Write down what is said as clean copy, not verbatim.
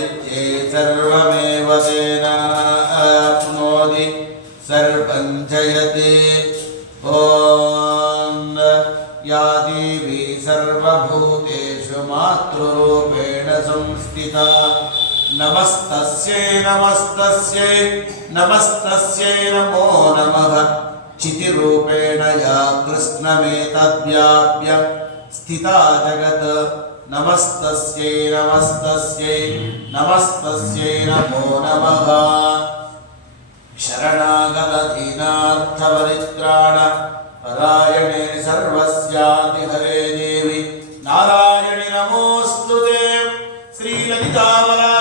यदित्ये सर्वमेव तेन आप्नोति सर्वं जयते ॐ या देवी सर्वभूतेषु मातृरूपेण संस्थिता नमस्तस्यै नमस्तस्यै नमस्तस्यै नमो नमः चितिरूपेण या कृष्णमेतद्व्याप्य स्थिता जगत् नमस्तस्यै नमस्तस्यै नमस्तस्यै नमो नमः शरणागत दीनार्थपरित्राण परायणे सर्वस्याधिदैवते